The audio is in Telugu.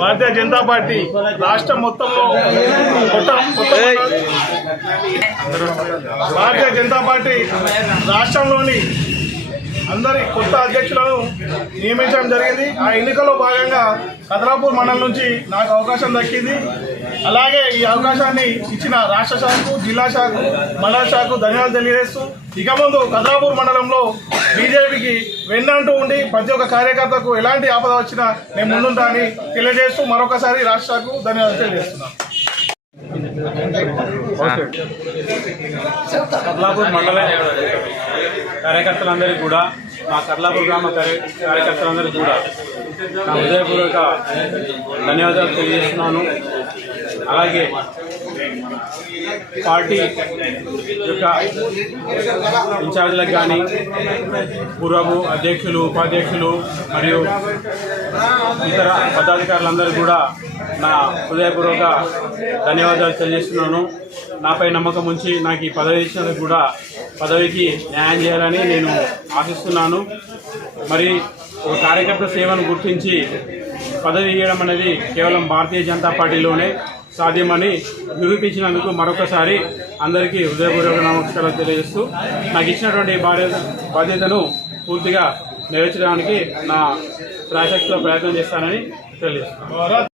భారతీయ జనతా పార్టీ రాష్ట్రం మొత్తంలో భారతీయ జనతా పార్టీ రాష్ట్రంలోని అందరి కొత్త అధ్యక్షులను నియమించడం జరిగింది. ఆ ఎన్నికల్లో భాగంగా కదలాపూర్ మండలం నుంచి నాకు అవకాశం దక్కింది. అలాగే ఈ అవకాశాన్ని ఇచ్చిన రాష్ట్ర శాఖకు జిల్లా శాఖకు మండల శాఖకు ధన్యవాదాలు తెలియజేస్తూ ఇక ముందు కదలాపూర్ మండలంలో బీజేపీకి వెన్నంటూ ఉండి ప్రతి ఒక్క కార్యకర్తకు ఎలాంటి ఆపద వచ్చినా నేను ముందుంటా అని తెలియజేస్తూ మరొకసారి రాష్ట్ర శాఖకు ధన్యవాదాలు తెలియజేస్తున్నాను. కర్లాపూర్ మండల కార్యకర్తలందరికీ కూడా మా కర్లాపూర్ గ్రామ కార్యకర్తలందరికీ కూడా నా హృదయపూర్వక ధన్యవాదాలు తెలియజేస్తున్నాను. అలాగే పార్టీ యొక్క ఇన్ఛార్జీలకు కానీ పూర్వపు అధ్యక్షులు ఉపాధ్యక్షులు మరియు ఇతర పదాధికారులందరూ కూడా నా హృదయపూర్వక ధన్యవాదాలు తెలియజేస్తున్నాను. నాపై నమ్మకం ఉంచి నాకు ఈ పదవి ఇచ్చినందుకు కూడా పదవికి న్యాయం చేయాలని నేను ఆశిస్తున్నాను. మరి ఒక కార్యకర్త సేవను గుర్తించి పదవి ఇవ్వడం అనేది కేవలం భారతీయ జనతా పార్టీలోనే సాధ్యమని నిరూపించినందుకు మరొకసారి అందరికీ హృదయపూర్వక నమస్కారాలు తెలియజేస్తూ నాకు ఇచ్చినటువంటి బాధ్యతను పూర్తిగా నెరవేర్చడానికి నా ప్రాశక్తిలో ప్రయత్నం చేస్తానని తెలియజేస్తున్నాను.